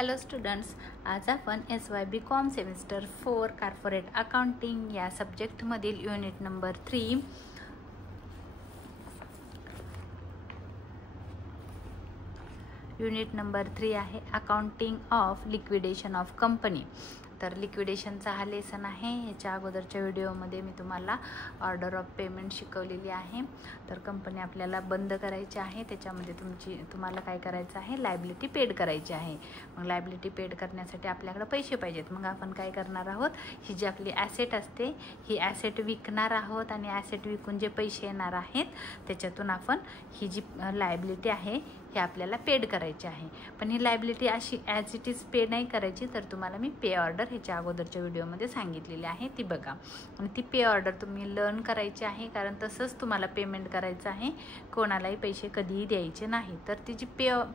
Hello students, आज आपण SY BCom semester 4 corporate accounting या सब्जेक्टमधील युनिट नंबर 3 आहे accounting of liquidation of company. तर लिक्विडेशनचा हा लेसन आहे. याच्या अगोदरच्या व्हिडिओमध्ये मी तुम्हाला ऑर्डर ऑफ पेमेंट शिकवलेली आहे. तर कंपनी आपल्याला बंद करायची आहे, त्याच्यामध्ये तुम्हाला काय करायचं आहे, लायबिलिटी पेड करायची आहे. मग लायबिलिटी पेड करण्यासाठी आपल्याकडे पैसे पाहिजेत. मग आपण काय करणार आहोत, ही जी आपली ॲसेट असते ही ॲसेट विकणार आहोत आणि ॲसेट विकून जे पैसे येणार आहेत त्याच्यातून आपण ही जी लायबिलिटी आहे हे आपल्याला पेड करायची आहे. पण ही लायबिलिटी अशी ॲज इट इज पे नाही करायची, तर तुम्हाला मी पे ऑर्डर ह्याच्या अगोदरच्या व्हिडिओमध्ये सांगितलेली आहे, ती बघा. आणि ती पे ऑर्डर तुम्ही लर्न करायची आहे, कारण तसंच तुम्हाला पेमेंट करायचं आहे, कोणालाही पैसे कधीही द्यायचे नाही. तर ती जी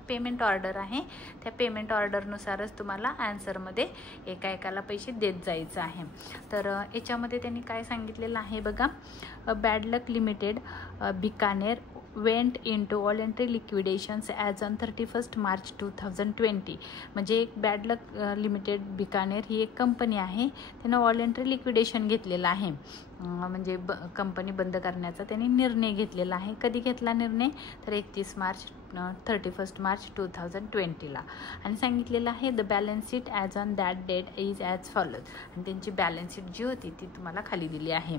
पेमेंट ऑर्डर आहे त्या पेमेंट ऑर्डरनुसारच तुम्हाला आन्सरमध्ये एका पैसे देत जायचं आहे. तर याच्यामध्ये त्यांनी काय सांगितलेलं आहे बघा, bad luck limited Bikaner went into voluntary liquidations as on 31st March 2020. म्हणजे एक बॅड लक लिमिटेड बिकानेर ही एक कंपनी आहे, त्यानं वॉलंटरी लिक्विडेशन घेतलेला आहे. म्हणजे कंपनी बंद करण्याचा त्यांनी निर्णय घेतलेला आहे. कधी घेतला निर्णय, तर 31 मार्च 2020ला. आणि सांगितलेलं आहे the balance sheet as on that date is as follows. आणि त्यांची बॅलन्स शीट जी होती ती तुम्हाला खाली दिली आहे.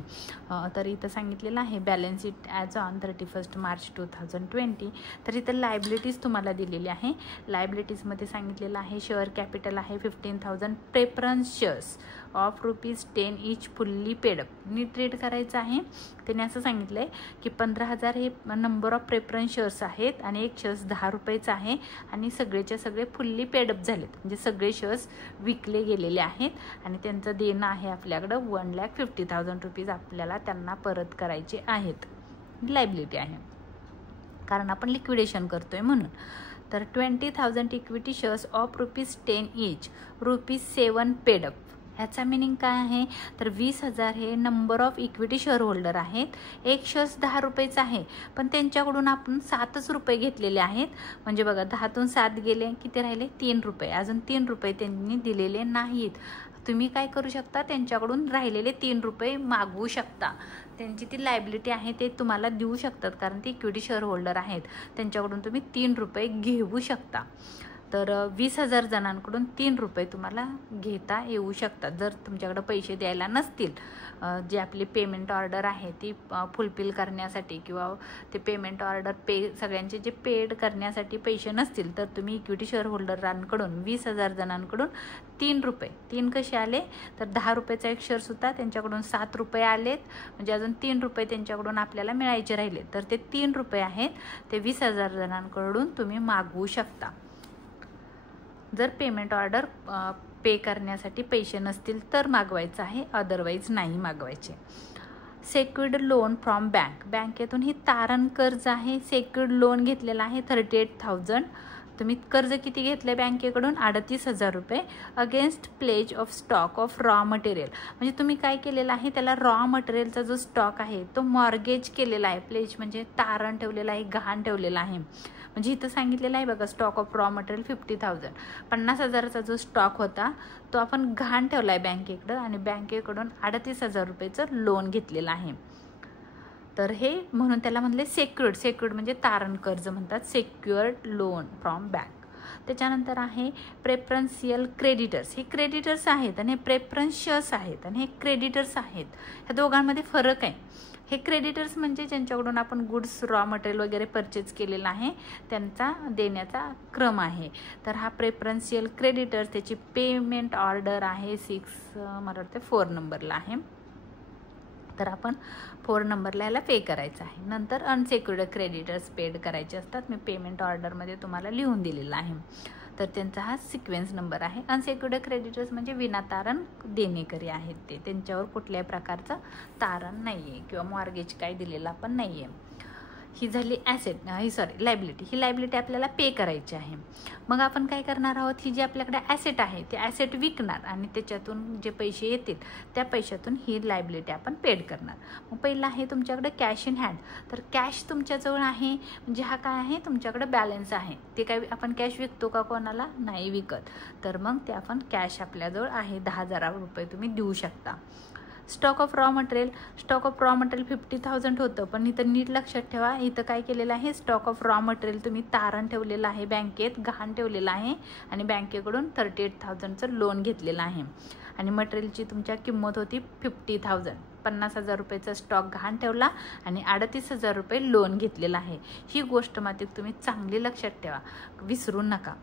तर इथं सांगितलेलं आहे balance sheet as on 31 March 2020. तर इथं लायबिलिटीज तुम्हाला दिलेली आहे. लायबिलिटीजमध्ये सांगितलेलं आहे शेअर कॅपिटल आहे 15,000, preference shares of ₹10 each fully paid up. नीट रीड करायचं आहे. त्याने असं सांगितलं आहे की 15,000 हे नंबर ऑफ प्रेफरन्स शेअर्स आहेत आणि एक शेअर्स ₹10 आहे आणि सगळेच्या सगळे फुल्ली पेडअप झालेत, म्हणजे सगळे शेअर्स विकले गेलेले आहेत आणि त्यांचं देणं आहे आपल्याकडं ₹1,50,000 आपल्याला त्यांना परत करायचे आहेत. लायबिलिटी आहे कारण आपण लिक्विडेशन करतोय म्हणून. तर 20,000 equity shares of ₹10 each, ₹7 paid up. ह्याचा मिनिंग काय आहे, तर 20,000 हे number of equity share holder आहेत. एक शेअर्स ₹10 आहे, पण त्यांच्याकडून आपण ₹7 घेतलेले आहेत. म्हणजे बघा 10तून 7 गेले, किती राहिले, ₹3. अजून ₹3 त्यांनी दिलेले नाहीत. तुम्ही काय करू शकता, त्यांच्याकडून राहिलेले ₹3 मागवू शकता. त्यांची ती लायबिलिटी आहे ते तुम्हाला देऊ शकतात, कारण ते इक्विटी शेअर होल्डर आहेत. त्यांच्याकडून तुम्ही ₹3 घेऊ शकता. तर 20,000 जणांकडून ₹3 तुम्हाला घेता येऊ शकतात जर तुमच्याकडे पैसे द्यायला नसतील. जे आपली पेमेंट ऑर्डर आहे ती फुलफिल करण्यासाठी किंवा ते पेमेंट ऑर्डर सगळ्यांचे जे पेड करण्यासाठी पैसे नसतील, तर तुम्ही इक्विटी शेअर होल्डरांकडून 20,000 जणांकडून ₹3 कसे आले, तर ₹10चा एक शेअर्स होता, त्यांच्याकडून ₹7 आलेत, म्हणजे अजून ₹3 त्यांच्याकडून आपल्याला मिळायचे राहिले. तर ते ₹3 आहेत ते 20,000 जणांकडून तुम्ही मागवू शकता. जर पेमेंट ऑर्डर पे करण्यासाठी पैसे नसतील तर मागवायचं आहे, अदरवाईज नाही मागवायचे. सेक्युर्ड लोन फ्रॉम बँकेतून ही तारण कर्ज आहे. सेक्युर्ड लोन घेतलेला आहे 38,000. तुम्ही कर्ज किती घेतले बँकेकडून, ₹38,000 against pledge of stock of raw material. म्हणजे तुम्ही काय केलेलं आहे, त्याला रॉ मटेरियलचा जो स्टॉक आहे तो मॉर्गेज केलेला आहे. प्लेज म्हणजे तारण ठेवलेला आहे, गहाण ठेवलेला आहे. म्हणजे इथं सांगितलेलं आहे बघा, स्टॉक ऑफ रॉ मटेरियल 50,000, 50,000चा जो स्टॉक होता तो आपण गहाण ठेवला आहे बँकेकडं आणि बँकेकडून ₹38,000 लोन घेतलेलं आहे. तर हे म्हणून त्याला म्हणले सेक्युर्ड म्हणजे तारण कर्ज म्हणतात, सेक्युअर्ड लोन फ्रॉम बँक. त्याच्यानंतर आहे प्रेफरन्शियल क्रेडिटर्स. हे क्रेडिटर्स आहेत आणि हे प्रेफरन्स शेअर्स आहेत आणि हे क्रेडिटर्स आहेत. ह्या दोघांमध्ये फरक आहे. हे क्रेडिटर्स म्हणजे ज्यांच्याकडून आपण गुड्स रॉ मटेरियल वगैरे परचेज केलेला आहे त्यांचा देण्याचा क्रम आहे. तर हा प्रेफरन्शियल क्रेडिटर्स, त्याची पेमेंट ऑर्डर आहे 4 नंबरला आहे. तर आपण 4 नंबरला याला पे करायचं आहे. नंतर अनसेक्युर्ड क्रेडिटर्स पेड करायचे असतात. मी पेमेंट ऑर्डरमध्ये तुम्हाला लिहून दिलेला आहे. तर त्यांचा हा सिक्वेन्स नंबर आहे. अनसेक्युर्ड क्रेडिटर्स म्हणजे विनातारण देणेकरी आहेत, ते त्यांच्यावर कुठल्याही प्रकारचं तारण नाही आहे किंवा मॉर्गेज काय दिलेला पण नाही आहे. ही झाली ॲसेट, ही सॉरी लायबिलिटी. ही लायबिलिटी आपल्याला पे करायची आहे. मग आपण काय करणार आहोत, ही जी आपल्याकडे ॲसेट आहे ते ॲसेट विकणार आणि त्याच्यातून जे पैसे येतील त्या पैशातून ही लायबिलिटी आपण पेड करणार. मग पहिला आहे तुमच्याकडे कॅश इन हँड. तर कॅश तुमच्याजवळ आहे म्हणजे हा काय आहे, तुमच्याकडे बॅलन्स आहे. ते काय आपण कॅश विकतो का कोणाला, नाही विकत. तर मग ते आपण कॅश आपल्याजवळ आहे, 10,000 रुपये तुम्ही देऊ शकता. Stock of raw material. Stock of raw material 50,000 होतं, पण इथं नीट लक्षात ठेवा, इथं काय केलेलं आहे, स्टॉक ऑफ रॉ मटेरियल तुम्ही तारण ठेवलेलं आहे, बँकेत गहाण ठेवलेलं आहे आणि बँकेकडून 38,000चं लोन घेतलेलं आहे. आणि मटेरियलची तुमच्या किंमत होती 50,000. 50,000 रुपयेचा स्टॉक गहाण ठेवला आणि 38,000 रुपये लोन घेतलेला आहे. ही गोष्ट मात्र तुम्ही चांगली लक्षात ठेवा, विसरू नका.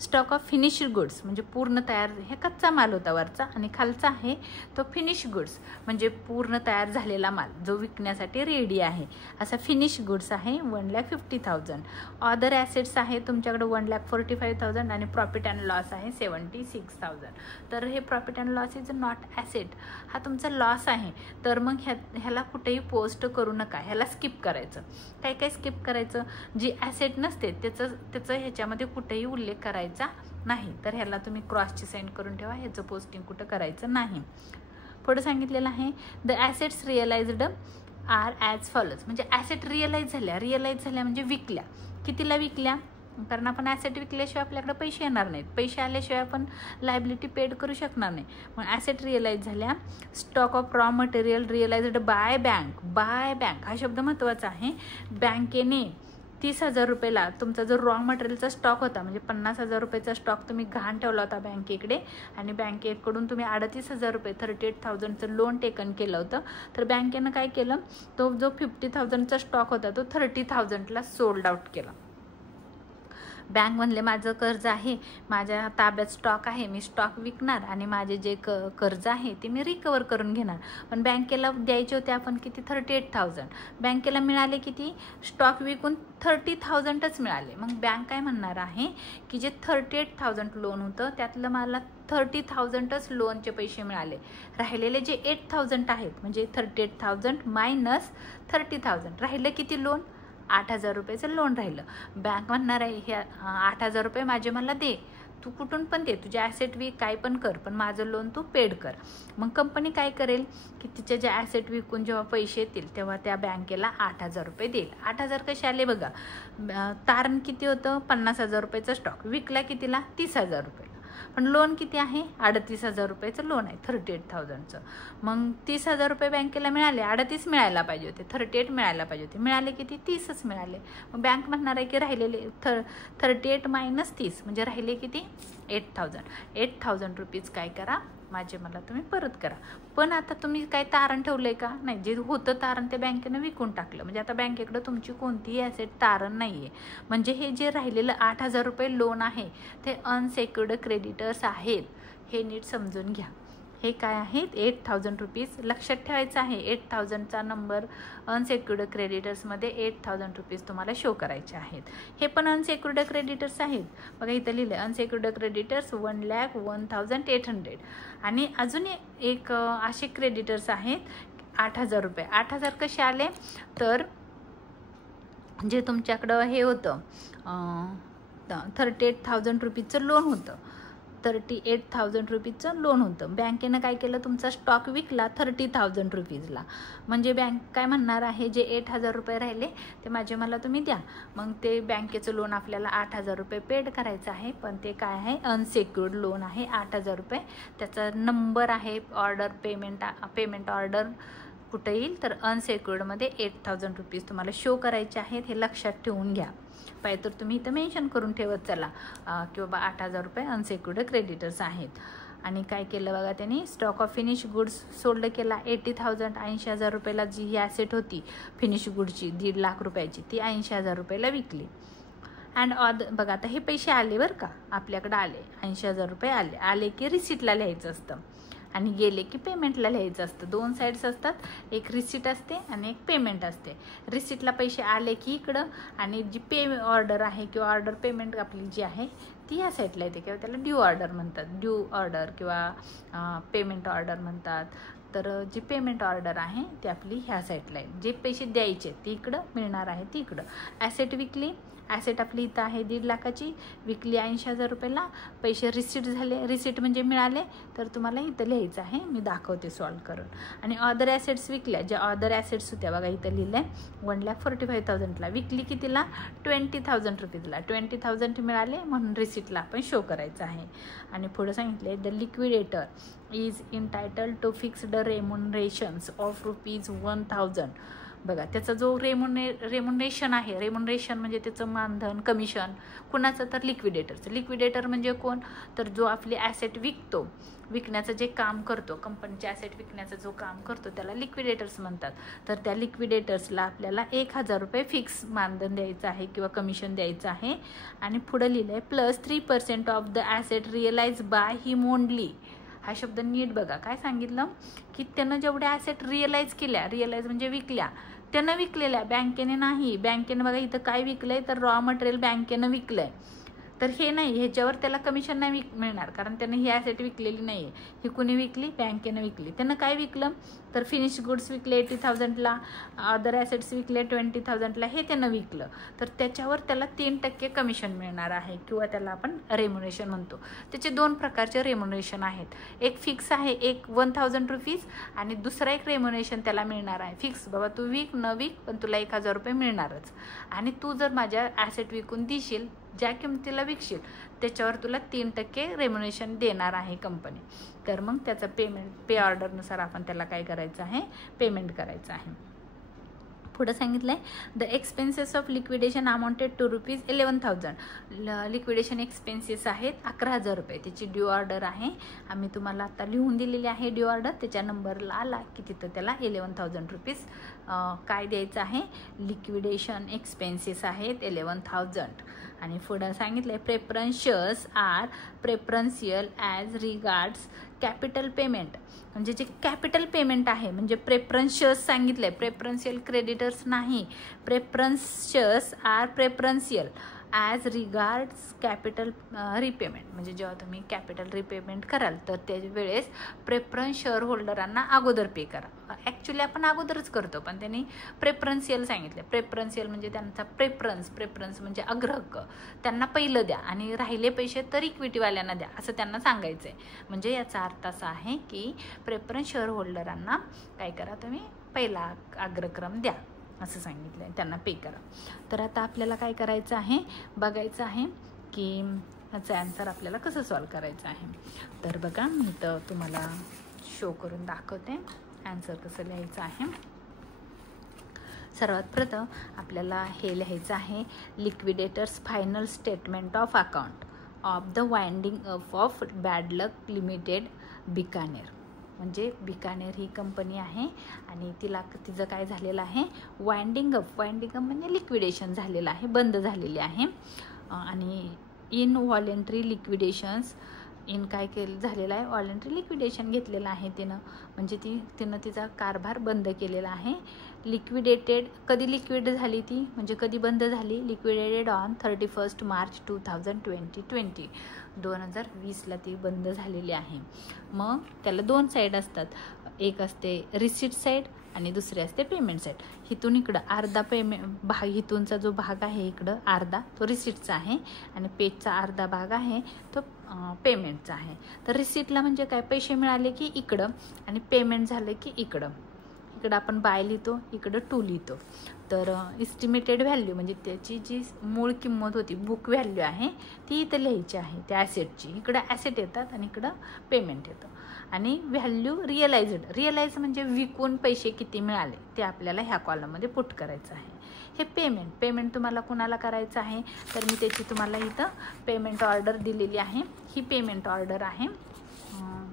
स्टॉक ऑफ फिनिश्ड गुड्स म्हणजे पूर्ण तयार, हे कच्चा माल होता वरचा आणि खालचा आहे तो फिनिश गुड्स म्हणजे पूर्ण तयार झालेला माल जो विकण्यासाठी रेडी आहे, असा फिनिश गुड्स आहे 1,50,000. अदर ॲसेट्स आहे तुमच्याकडे 1,45,000 आणि प्रॉफिट अँड लॉस आहे 76,000. तर हे profit and loss is not asset, हा तुमचा लॉस आहे. तर मग ह्याला कुठेही पोस्ट करू नका, ह्याला स्किप करायचं. काय काय स्किप करायचं, जी ॲसेट नसते त्याचं ह्याच्यामध्ये कुठेही उल्लेख करायचा नाही. तर ह्याला तुम्ही क्रॉसची साईन करून ठेवा, ह्याचं पोस्टिंग कुठं करायचं नाही. पुढे सांगितलेलं आहे the assets realised are as follows. म्हणजे ॲसेट रिअलाइज झाल्या म्हणजे विकल्या. कितीला विकल्या, कारण आपण ॲसेट विकल्याशिवाय आपल्याकडे पैसे येणार नाहीत, पैसे आल्याशिवाय आपण लायबिलिटी पेड करू शकणार नाही. मग ॲसेट रिअलाइज झाल्या. Stock of raw material realised bye bank हा शब्द महत्त्वाचा आहे. बँकेने 30,000 रुपयाला तुमचा जो रॉ मटेरियलचा स्टॉक होता, म्हणजे 50,000 रुपयाचा स्टॉक तुम्ही गहाण ठेवला होता बँकेकडे आणि बँकेकडून तुम्ही 38,000 रुपये 38,000चं लोन टेकन केलं होतं. तर बँकेनं काय केलं, तो जो 50,000चा स्टॉक होता तो 30,000ला सोल्ड आउट केला. बँक म्हणले माझं कर्ज आहे, माझ्या ताब्यात स्टॉक आहे, मी स्टॉक विकणार आणि माझे जे कर्ज आहे ते मी रिकवर करून घेणार. पण बँकेला द्यायचे होते आपण किती, 38,000. बँकेला मिळाले किती, स्टॉक विकून 30,000च मिळाले. मग बँक काय म्हणणार आहे की जे 38,000 लोन होतं त्यातलं मला 30,000च लोनचे पैसे मिळाले. राहिलेले जे 8,000 आहेत म्हणजे 38,000 मायनस 30,000 राहिलं किती लोन, 8,000 रुपयाचं लोन राहिलं. बँक म्हणणार आहे हे 8,000 रुपये माझे मला दे, तू कुठून पण दे, तुझे ॲसेट विक, काय पण कर, पण माझं लोन तू पेड कर. मग कंपनी काय करेल की तिचे जे ॲसेट विकून जेव्हा पैसे येतील तेव्हा त्या बँकेला 8,000 रुपये देईल. 8,000 कसे आले बघा, तारण किती होतं, 50,000 रुपयाचा स्टॉक विकला कितीला, 30,000 रुपये. पण लोन किती आहे, 38,000 रुपयाचं लोन आहे 38,000चं. मग 30,000 रुपये बँकेला मिळाले, 38 मिळायला पाहिजे होते, 38 मिळायला पाहिजे होते, मिळाले किती, 30च मिळाले. मग बँक म्हणणार आहे की राहिलेले 38 मायनस 30 म्हणजे राहिले किती, 8,000 रुपीज काय करा माझे मला तुम्ही परत करा. पण आता तुम्ही काय तारण ठेवलंय का, नाही, जे होतं तारण ते बँकेनं विकून टाकलं. म्हणजे आता बँकेकडे तुमची कोणतीही ॲसेट तारण नाही आहे. म्हणजे हे जे राहिलेलं 8,000 रुपये लोन आहे ते अनसेक्युर्ड क्रेडिटर्स आहेत, हे नीट समजून घ्या. हे काय आहेत, 8,000 रुपीज लक्षात ठेवायचं आहे. 8,000चा नंबर अनसेक्युर्ड क्रेडिटर्समध्ये 8,000 रुपीज तुम्हाला शो करायचे आहेत. हे पण अनसेक्युर्ड क्रेडिटर्स आहेत बघा, इथं लिहिलं अनसेक्युर्ड क्रेडिटर्स 1,01,800. आणि अजून एक असे क्रेडिटर्स आहेत 8,000 रुपये. 8,000 कसे आले, तर जे तुमच्याकडं हे होतं 38,000 रुपीजचं लोन होतं, 38,000 रुपीजचं लोन होतं. बँकेनं काय केलं, तुमचा स्टॉक विकला 30,000 रुपीजला. म्हणजे बँक काय म्हणणार आहे, जे 8,000 रुपये राहिले ते माझे मला तुम्ही द्या. मग ते बँकेचं लोन आपल्याला 8,000 रुपये पेड करायचं आहे, पण ते काय आहे, अनसेक्युर्ड लोन आहे 8,000 रुपये. त्याचा नंबर आहे ऑर्डर पेमेंट ऑर्डर कुठं येईल, तर अनसेक्युर्डमध्ये 8,000 रुपीज तुम्हाला शो करायचे आहेत. हे लक्षात ठेवून घ्या. पाहिजे तर तुम्ही इथं मेन्शन करून ठेवत चला की बाबा 8,000 रुपये अनसेक्युर्ड क्रेडिटर्स आहेत. आणि काय केलं बघा त्यांनी, stock of finish goods sold केला 80,000. 80,000 रुपयाला जी ही ॲसेट होती फिनिश गुडची 1.5 लाख रुपयाची, ती 80,000 रुपयाला विकली. अँड बघा आता हे पैसे आले बरं का, आपल्याकडे आले 80,000 रुपये आले की रिसिटला लिहायचं असतं आणि गेले की पेमेंटला लिहायचं असतं. 2 साईड्स असतात, एक रिसिट असते आणि एक पेमेंट असते. रिसिटला पैसे आले की इकडं, आणि जी पे ऑर्डर आहे किंवा ऑर्डर पेमेंट आपली जी आहे ती या साईडला येते, किंवा त्याला ड्यू ऑर्डर म्हणतात, ड्यू ऑर्डर किंवा पेमेंट ऑर्डर म्हणतात. तर जी पेमेंट ऑर्डर आहे ती आपली ह्या साईडला आहे. जे पैसे द्यायचे ते इकडं, मिळणार आहे ती इकडं. ॲसेट विकली, ॲसेट आपली इथं आहे 1.5 लाखाची, विकली 80,000 रुपयाला. पैसे रिसीट झाले, रिसीट म्हणजे मिळाले, तर तुम्हाला इथं लिहायचं आहे. मी दाखवते सॉल्व करून. आणि अदर ॲसेट्स विकल्या, ज्या अदर ॲसेट्स होत्या बघा इथं लिहिलं आहे 1,45,000ला. विकली कितीला? 20,000 रुपीजला. 20,000 मिळाले म्हणून रिसीटला आपण शो करायचं आहे. आणि पुढं सांगितले the liquidator is entitled to fixed remunerations of ₹1,000. बघा त्याचा जो रेम्युनरेशन आहे, रेम्युनरेशन म्हणजे त्याचं मानधन, कमिशन कुणाचं? तर लिक्विडेटरचं. लिक्विडेटर म्हणजे कोण? तर जो आपली ॲसेट विकतो, विकण्याचं जे काम करतो, कंपनीचे ॲसेट विकण्याचं जो काम करतो त्याला लिक्विडेटर्स म्हणतात. तर त्या लिक्विडेटर्सला आपल्याला 1,000 रुपये फिक्स मानधन द्यायचं आहे किंवा कमिशन द्यायचं आहे. आणि पुढं लिहिलं आहे +3% of the asset realise by him only. हा शब्द नीट बघा. काय सांगितलं की त्यानं जेवढ्या ॲसेट रिअलाइज केल्या, रिअलाइज म्हणजे विकल्या, त्यानं विकलेल्या, बँकेने नाही. बँकेनं बघा इथं काय विकलंय तर रॉ मटेरियल बँकेनं विकलंय. तर हे नाही, ह्याच्यावर त्याला कमिशन नाही मिळणार, कारण त्यानं ही ॲसेट विकलेली नाही आहे. ही कुणी विकली? बँकेनं विकली. त्यानं काय विकलं तर फिनिश गुड्स विकले 80,000ला, अदर ॲसेट्स विकले 20,000ला, हे त्यानं विकलं. तर त्याच्यावर त्याला 3% कमिशन मिळणार आहे किंवा त्याला आपण रेम्युनरेशन म्हणतो. त्याचे 2 प्रकारचे रेम्युनरेशन आहेत. एक फिक्स आहे, एक 1,000 रुपीज, आणि दुसरा एक रेम्युनरेशन त्याला मिळणार आहे फिक्स. बाबा तू विक न विक पण तुला 1,000 रुपये मिळणारच. आणि तू जर माझ्या ॲसेट विकून देशील, ज्या किमतीला विकशील त्याच्यावर तुला 3% रेम्युनरेशन देणार आहे कंपनी. तर मग त्याचं पे ऑर्डरनुसार आपण त्याला काय करायचं आहे? पेमेंट करायचं आहे. पुढं सांगितलं आहे the expenses of liquidation amounted to ₹11,000. Liquidation expenses आहेत 11,000 रुपये. त्याची ड्यू ऑर्डर आहे, आम्ही तुम्हाला आता लिहून दिलेली आहे ड्यू ऑर्डर. त्याच्या नंबरला आला की तिथं त्याला 11,000 रुपीज काय द्यायचं आहे? लिक्विडेशन एक्सपेन्सेस आहेत 11,000. आणि पुढं सांगितलं आहे preference shares are preferential as regards capital payment. म्हणजे जे कॅपिटल पेमेंट आहे, म्हणजे प्रेफरन्स शेअर्स सांगितलं आहे, प्रेफरन्शियल क्रेडिटर्स नाही. Preference shares are preferential as regards capital repayment. म्हणजे जेव्हा तुम्ही कॅपिटल रिपेमेंट कराल तर त्यावेळेस प्रेफरन्स शेअर होल्डरांना अगोदर पे करा. ॲक्च्युली आपण अगोदरच करतो, पण त्यांनी प्रेफरन्शियल सांगितलं. प्रेफरन्शियल म्हणजे त्यांचा प्रेफरन्स म्हणजे अग्रहक्क, त्यांना पहिलं द्या आणि राहिले पैसे तर इक्विटीवाल्यांना द्या, असं त्यांना सांगायचं आहे. म्हणजे याचा अर्थ असा आहे की प्रेफरन्स शेअर होल्डरांना काय करा, तुम्ही पहिला अग्रक्रम द्या असं सांगितलं आहे, त्यांना पे करा. तर आता आपल्याला काय करायचं आहे? बघायचं आहे की ह्याचं ॲन्सर आपल्याला कसं सॉल्व करायचं आहे. तर बघा मी तर तुम्हाला शो करून दाखवते ॲन्सर कसं लिहायचं आहे. सर्वात प्रथम आपल्याला हे लिहायचं आहे liquidators final statement of account of the winding up of bad luck limited Bikaner. म्हणजे बिकानेर ही कंपनी आहे आणि तिचं काय झालेलं आहे? वाइंडिंग अप म्हणजे लिक्विडेशन झालेलं आहे, बंद झालेली आहे. आणि इनव्हॉलेंटरी लिक्विडेशन्स काय झालेलं आहे? व्हॉलेंटरी लिक्विडेशन घेतलेलं आहे तिनं, म्हणजे तिनं तिचा कारभार बंद केलेला आहे. लिक्विडेटेड कधी लिक्विड झाली ती, म्हणजे कधी बंद झाली? Liquidated on 31 March 2020. 2020ला ती बंद झालेली आहे. मग त्याला 2 साईड असतात, एक असते रिसीट साईड आणि दुसरे असते पेमेंट साईड. हिथून इकडं अर्धा भाग, हिथूनचा जो भाग आहे इकडं अर्धा तो रिसीटचा आहे आणि पेजचा अर्धा भाग आहे तो पेमेंटचा आहे. तर रिसीटला म्हणजे काय? पैसे मिळाले की इकडं आणि पेमेंट झालं की इकडं. इकडं आपण बाय लिहितो, इकडं टू लिहितो. तर इस्टिमेटेड व्हॅल्यू म्हणजे त्याची जी मूळ किंमत होती, बुक व्हॅल्यू आहे ती इथं लिहायची आहे त्या ॲसेटची. इकडं ॲसेट येतात आणि इकडं पेमेंट येतं. आणि व्हॅल्यू रिअलाइज म्हणजे विकून पैसे किती मिळाले ते आपल्याला ह्या कॉलममध्ये पुट करायचं आहे. हे पेमेंट तुम्हाला कुणाला करायचं आहे तर मी त्याची तुम्हाला इथं पेमेंट ऑर्डर दिलेली आहे. ही पेमेंट ऑर्डर आहे.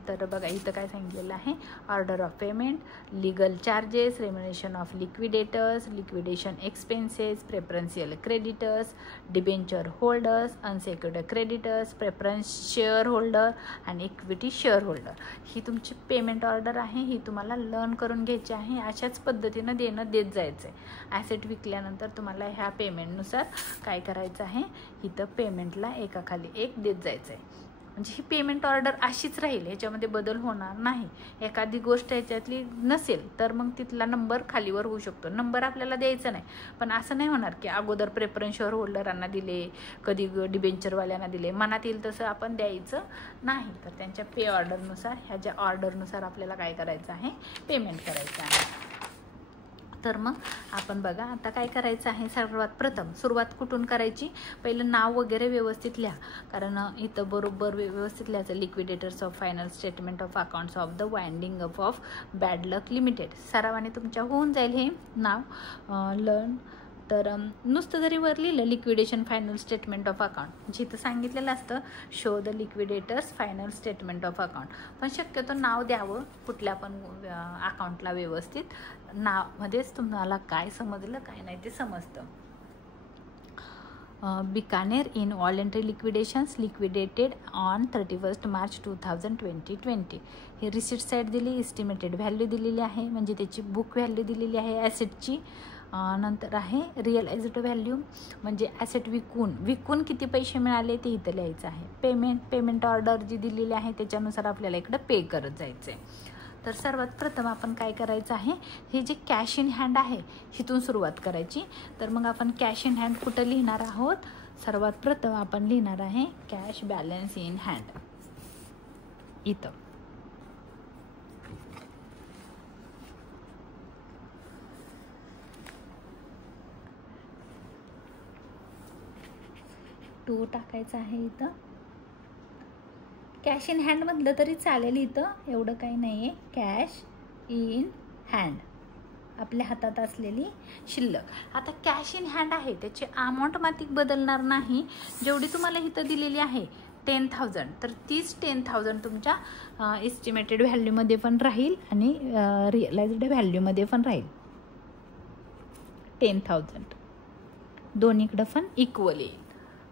तर बघा इथं काय सांगितलेलं आहे? Order of payment, legal charges, remuneration of liquidators, liquidation expenses, preferential creditors, debenture holders, unsecured creditors, preference share holder आणि इक्विटी शेअर होल्डर. ही तुमची पेमेंट ऑर्डर आहे, ही तुम्हाला लर्न करून घ्यायची आहे. अशाच पद्धतीनं देत जायचं आहे. ॲसेट विकल्यानंतर तुम्हाला ह्या पेमेंटनुसार काय करायचं आहे? इथं पेमेंटला एकाखाली एक देत जायचं आहे. म्हणजे ही पेमेंट ऑर्डर अशीच राहील, ह्याच्यामध्ये बदल होणार नाही. एखादी गोष्ट ह्याच्यातली नसेल तर मग तिथला नंबर खालीवर होऊ शकतो. नंबर आपल्याला द्यायचा नाही, पण असं नाही होणार की अगोदर प्रेफरन्स शेअर होल्डरांना दिले, कधी डिबेंचरवाल्यांना दिले, मनात येईल तसं आपण द्यायचं नाही. तर त्यांच्या पे ऑर्डरनुसार, ह्या ज्या ऑर्डरनुसार आपल्याला काय करायचं आहे, पेमेंट करायचं आहे. तर मग आपण बघा आता काय करायचं आहे. सर्वात प्रथम सुरुवात कुठून करायची, पहिलं नाव वगैरे व्यवस्थित लिहा, कारण इथं बरोबर व्यवस्थित लिहायचं. Liquidators of final statement of accounts of the winding up of bad luck limited. सरावाने तुमच्या होऊन जाईल हे नाव. लर्न तर नुसतं जरी वर लिहिलं liquidation final statement of account, जिथं सांगितलेलं असतं show the liquidators final statement of account, पण शक्यतो नाव द्यावं कुठल्या पण अकाउंटला व्यवस्थित. नावमध्येच तुम्हाला काय समजलं काय नाही ते समजतं. Bikaner in voluntary liquidations liquidated on 31 March 2020. हे रिसिट साईड दिली, एस्टिमेटेड व्हॅल्यू दिलेली आहे, म्हणजे त्याची बुक व्हॅल्यू दिलेली आहे ॲसेटची. नंतर आहे रिअलाइज्ड व्हॅल्यू, म्हणजे ॲसेट विकून किती पैसे मिळाले ते इथं लिहायचं आहे. पेमेंट ऑर्डर जी दिलेली आहे त्याच्यानुसार आपल्याला इकडं पे करत जायचं आहे. तर सर्वात प्रथम आपण काय करायचं आहे, हे जे कॅश इन हँड आहे हिथून सुरुवात करायची. तर मग आपण कॅश इन हँड कुठं लिहिणार आहोत, सर्वात प्रथम आपण लिहिणार आहे कॅश बॅलन्स इन हँड इथं. टू टाकायचं आहे इथं. कॅश इन हँड म्हटलं तरी चालेल इथं, एवढं काही नाही आहे. कॅश इन हँड आपल्या हातात असलेली शिल्लक. आता कॅश इन हँड आहे त्याची अमाऊंट मात्र बदलणार नाही. जेवढी तुम्हाला इथं दिलेली आहे 10,000, तर तीच 10,000 तुमच्या एस्टिमेटेड व्हॅल्यूमध्ये पण राहील आणि रिअलाइज्ड व्हॅल्यूमध्ये पण राहील. 10,000 दोन्हीकडं पण इक्वल येईल.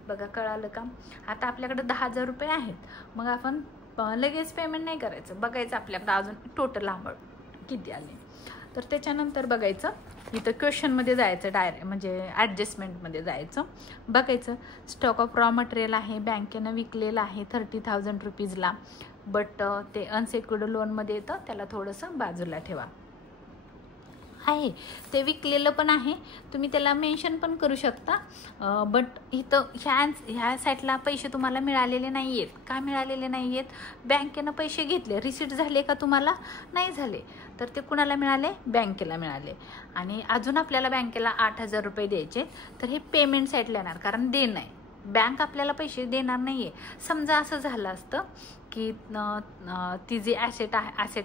बघा कळालं का. आता आपल्याकडे 10,000 रुपये आहेत, मग आपण लगेच पेमेंट नाही करायचं, बघायचं आपल्याकडे अजून टोटल अमाऊंट किती आले. तर त्याच्यानंतर बघायचं इथं क्वेश्चनमध्ये जायचं, डायरेक्ट म्हणजे ॲडजस्टमेंटमध्ये जायचं, बघायचं स्टॉक ऑफ रॉ मटेरियल आहे, बँकेनं विकलेलं आहे 30,000 रुपीजला, बट ते अनसेक्युर्ड लोनमध्ये येतं, त्याला थोडंसं बाजूला ठेवा. आहे ते विकलेलं पण आहे, तुम्ही त्याला मेन्शन पण करू शकता, बट इथं ह्या साईडला पैसे तुम्हाला मिळालेले नाही आहेत. का मिळालेले नाही आहेत, बँकेनं पैसे घेतले, रिसीट झाले का तुम्हाला नाही झाले, तर ते कुणाला मिळाले, बँकेला मिळाले. आणि अजून आपल्याला बँकेला 8,000 रुपये द्यायचे, तर हे पेमेंट साईडला येणार, कारण देणं आहे, बँक आपल्याला पैसे देणार नाही आहे. समजा असं झालं असतं की ती जी ॲसेट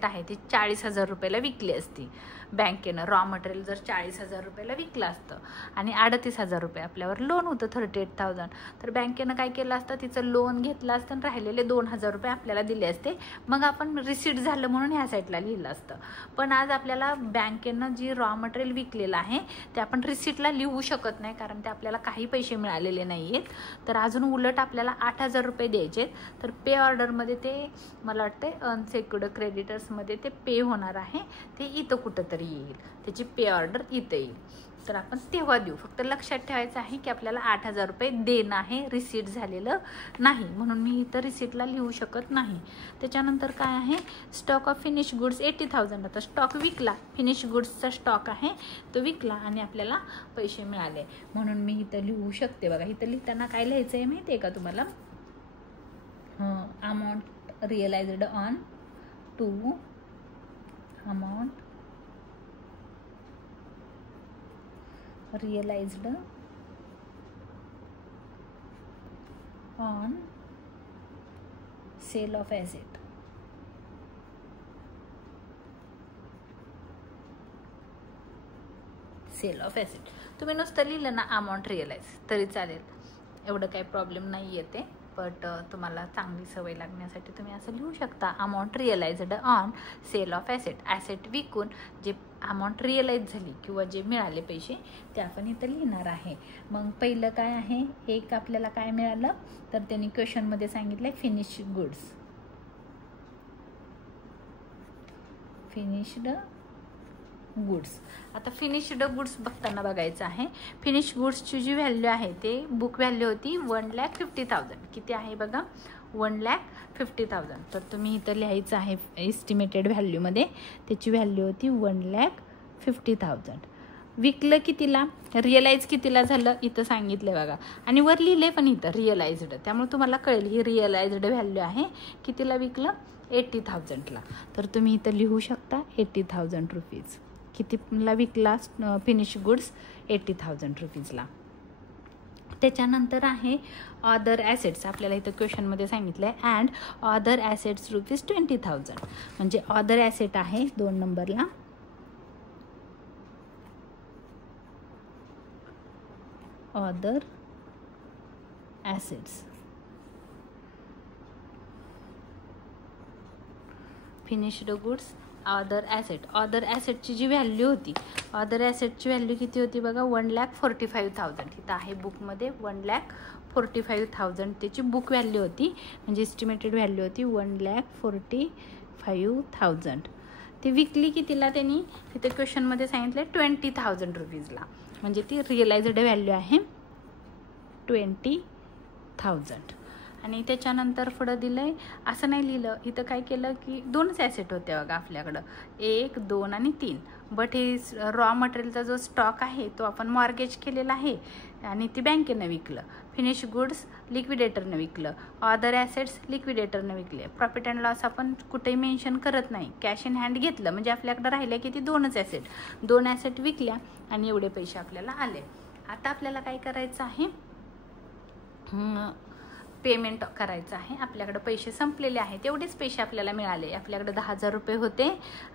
आहे ती 40,000 रुपयाला विकली असती बँकेनं, रॉ मटेरियल जर 40,000 रुपयाला विकलं असतं आणि 38,000 रुपये आपल्यावर लोन होतं 38,000, तर बँकेनं काय केलं असतं, तिचं लोन घेतलं असतं आणि राहिलेले 2,000 रुपये आपल्याला दिले असते, मग आपण रिसीट झालं म्हणून ह्या साईडला लिहिलं असतं. पण आज आपल्याला बँकेनं जी रॉ मटेरियल विकलेलं आहे ते आपण रिसीटला लिहू शकत नाही, कारण ते आपल्याला काही पैसे मिळालेले नाही आहेत. तर अजून उलट आपल्याला 8,000 रुपये द्यायचे, तर पे ऑर्डरमध्ये ते मला वाटते अनसेक्युर्ड क्रेडिटर्समध्ये ते पे होणार आहे, ते इथं कुठंतरी येईल, त्याची पे ऑर्डर इथं येईल. तर आपण तेव्हा देऊ. फक्त लक्षात ठेवायचं आहे की आपल्याला 8,000 रुपये देणं आहे, रिसीट झालेलं नाही, म्हणून मी इथं रिसीटला लिहू शकत नाही. त्याच्यानंतर काय आहे, स्टॉक ऑफ फिनिश गुड्स 80,000. आता स्टॉक विकला, फिनिश गुड्सचा स्टॉक आहे तो विकला आणि आपल्याला पैसे मिळाले, म्हणून मी इथं लिहू शकते. बघा इथं लिहिताना काय लिहायचं आहे माहिती आहे का तुम्हाला, amount realized on to amount realized on sale of asset. Sale of asset तुम्ही नुसतं लिहिलं ना अमाऊंट रिअलाइज तरी चालेल, एवढं काही प्रॉब्लेम नाही येते. बट तुम्हाला चांगली सवय लागण्यासाठी तुम्ही असं लिहू शकता, amount realised on sale of asset. Asset विकून जे अमाऊंट रिअलाइज झाली किंवा जे मिळाले पैसे ते आपण इथं लिहिणार आहे. मग पहिलं काय आहे, एक आपल्याला काय मिळालं, तर त्यांनी क्वेश्चनमध्ये सांगितलं आहे फिनिश गुड्स, फिनिश्ड गुड्स. आता फिनिश्ड गुड्स बघताना बघायचं आहे, फिनिश गुड्सची जी व्हॅल्यू आहे ते बुक व्हॅल्यू होती 1,50,000. किती आहे बघा, 1,50,000. तर तुम्ही इथं लिहायचं आहे एस्टिमेटेड व्हॅल्यूमध्ये, त्याची व्हॅल्यू होती 1,50,000. विकलं कितीला, रिअलाइज कितीला झालं इथं सांगितलं बघा, आणि वर लिहिले पण इथं रिअलाइज्ड, त्यामुळे तुम्हाला कळेल ही रिअलाइज्ड व्हॅल्यू आहे. कितीला विकलं, 80,000ला. तर तुम्ही इथं लिहू शकता 80,000 रुपीज. कितीला विकला फिनिश गुड्स, 80,000 रुपीजला. त्याच्यानंतर आहे अदर ॲसेट्स. आपल्याला इथं क्वेश्चनमध्ये सांगितलं आहे अँड अदर ॲसेट्स रुपीज 20,000. म्हणजे अदर ॲसेट आहे 2 नंबरला. Other assets, finished goods, other asset. Other ॲसेटची जी व्हॅल्यू होती, अदर ॲसेटची व्हॅल्यू किती होती बघा, 1,45,000. इथं आहे बुकमध्ये 1,45,000 त्याची बुक व्हॅल्यू होती, म्हणजे एस्टिमेटेड व्हॅल्यू होती 1,45,000. ती विकली कितीला त्यांनी, तिथे क्वेश्चनमध्ये सांगितलं 20,000 रुपीजला. म्हणजे ती रिअलाइज्ड व्हॅल्यू आहे 20,000. आणि त्याच्यानंतर पुढं दिलं आहे, असं नाही लिहिलं इथं, काय केलं की 2च ॲसेट होते बघा आपल्याकडं, 1, 2 आणि 3. बट हे रॉ मटेरियलचा जो स्टॉक आहे तो आपण मॉर्गेज केलेला आहे आणि ती बँकेनं विकलं. फिनिश गुड्स लिक्विडेटरनं विकलं. अदर ॲसेट्स लिक्विडेटरनं विकले. प्रॉफिट अँड लॉस आपण कुठेही मेन्शन करत नाही, कॅश इन हँड घेतलं म्हणजे आपल्याकडं राहिलं की ती 2च ॲसेट. 2 ॲसेट विकल्या आणि एवढे पैसे आपल्याला आले. आता आपल्याला काय करायचं आहे, पेमेंट करायचं आहे. आपल्याकडे पैसे संपलेले आहेत, एवढेच पैसे आपल्याला मिळाले. आपल्याकडे 10,000 रुपये होते,